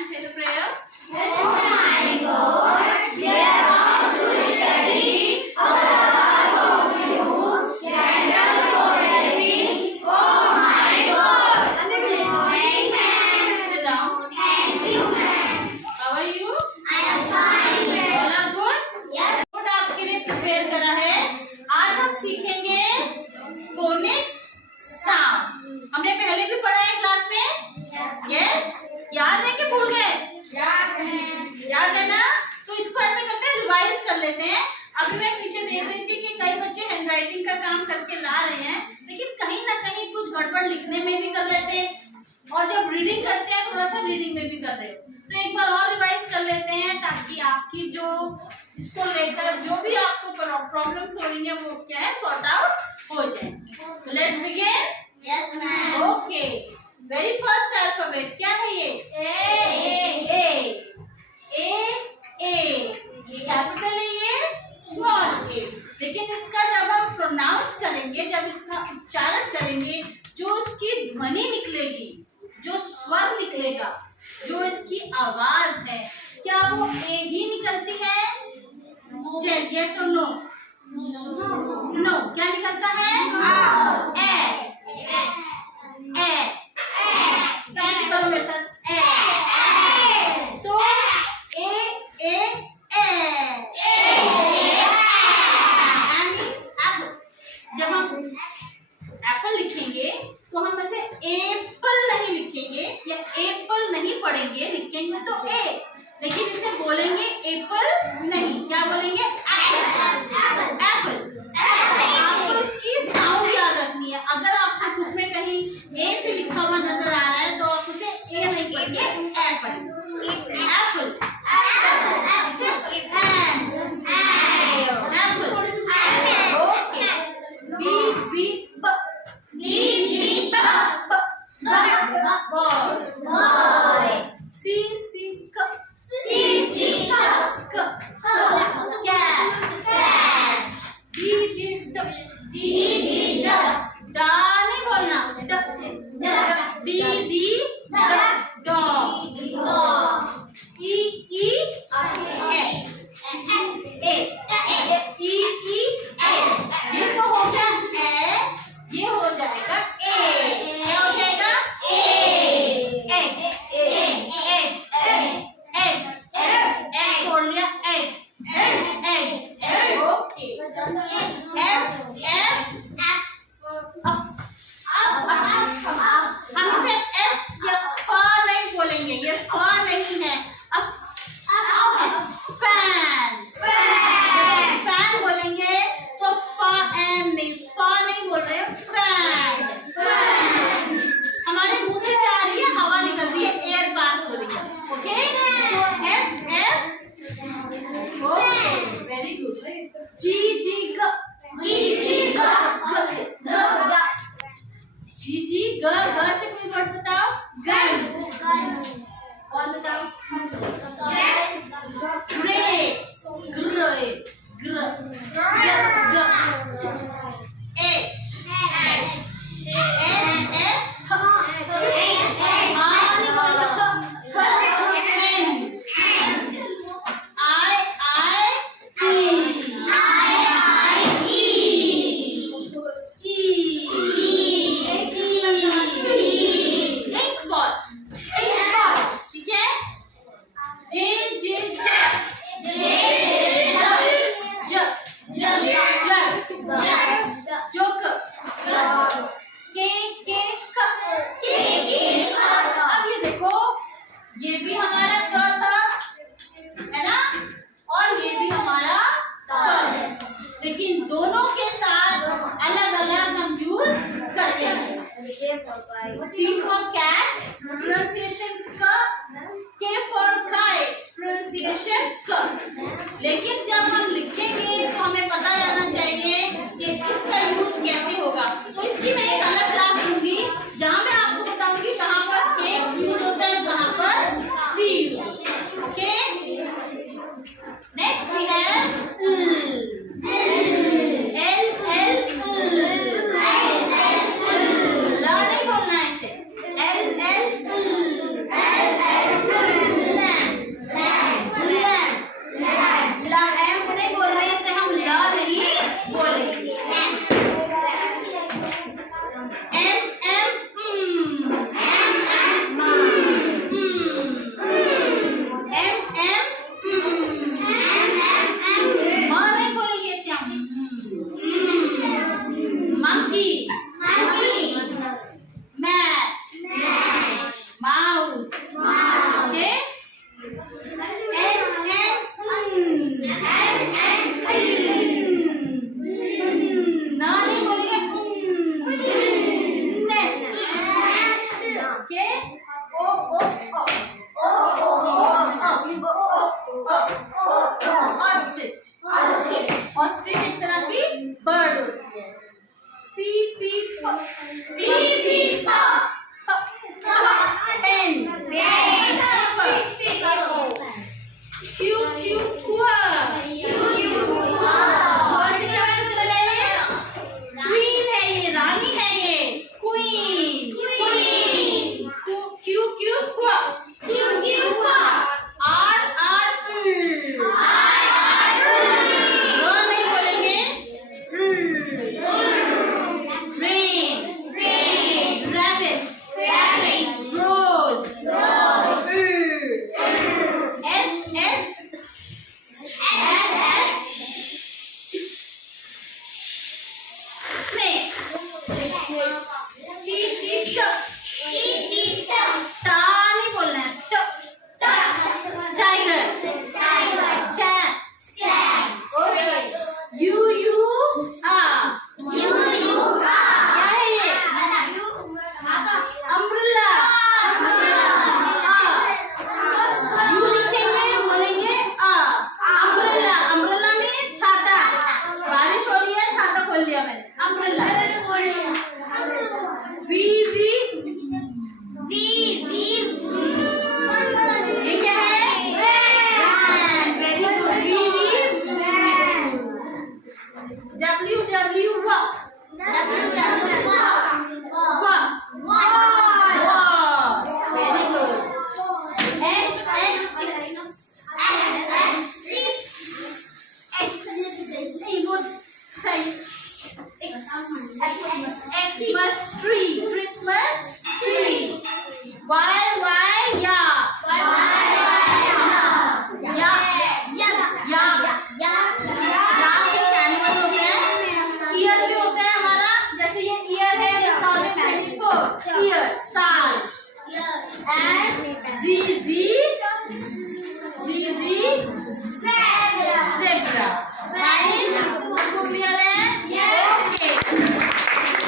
and say the prayer. Oh my God, we are all to study for the love of you, grant us your blessing. Oh my God. Amen. Sit down. Thank you, ma'am. How are you? I am fine, ma'am. All are good? Yes. Good आपके लिए prepare करा है। आज हम सीखेंगे phonic sound. हमने पहले भी पढ़ा है क्लास में। यस, याद है कि भूल गए? याद है ना? तो इसको ऐसे करते हैं, रिवाइज कर लेते हैं। अभी मैं पीछे देख रही थी कि कई बच्चे हैंडराइटिंग का काम करके ला रहे हैं, लेकिन कहीं ना कहीं कुछ गड़बड़ लिखने में भी कर रहे थे, और जब रीडिंग करते हैं थोड़ा सा रीडिंग में भी कर रहे हो। तो एक बार और रिवाइज कर लेते हैं ताकि आपकी जो इसको लेकर जो भी आपको प्रॉब्लम्स हो रही है वो क्या है, सॉर्ट आउट हो जाए। तो let's begin. Yes, ma'am. Okay, very first alphabet क्या है ये? ये कैपिटल है, ये स्मॉल ए। लेकिन इसका जब हम प्रोनाउंस करेंगे, जब इसका उच्चारण करेंगे, जो इसकी ध्वनि निकलेगी, जो स्वर निकलेगा, जो इसकी आवाज है, क्या वो ए ही निकलती है? यस और नो? नो। क्या निकलता है? ए। करो मेरे साथ। तो जब हम एप्पल लिखेंगे तो हम ऐसे एप्पल नहीं लिखेंगे या एप्पल नहीं पढ़ेंगे, लिखेंगे तो ए, लेकिन इसे बोलेंगे एप्पल नहीं। क्या बोलेंगे? एप्पल। आपको इसकी साउंड याद रखनी है। अगर आपके बुक में कहीं ए से लिखा हुआ नजर आ रहा है तो आप उसे ए नहीं पढ़ेंगे, एप्पल। एप्पल। ओके। बी ब बॉय। सी क कैट। डी डा नहीं बोलना, डी डॉग। ई ये तो हो गया ए, ये हो जाएगा ए। क्या हो जाएगा? एग छोड़ लिया, एग। ओके। हम इसे एफ या फा नहीं बोलेंगे, ये फा नहीं है। अब फैन बोलेंगे तो फा नहीं बोल रहे, फैन। हमारे मुंह से क्या आ रही है? हवा निकल रही है, एयर पास हो रही है। ओके, तो एफ ओके, वेरी गुड। जी ग से कोई वर्ड बताओ। गन। और बताओ। ग्रेप्स। अब ये देखो, ये भी हमारा क था, है ना, और ये भी हमारा क है, लेकिन दोनों के साथ अलग अलग हम यूज करते हैं। C for cat, pronunciation क, K for kite, pronunciation क। लेकिन जब हम लिखेंगे तो हमें पता रहना चाहिए कि इसका यूज कैसे होगा। तो इसकी मैं एक अलग क्लास लूंगी जहां मैं आपको बताऊंगी कहां पर K यूज होता है, कहां पर C use. Okay, next we have ला नहीं बोलना है इसे, L Z Z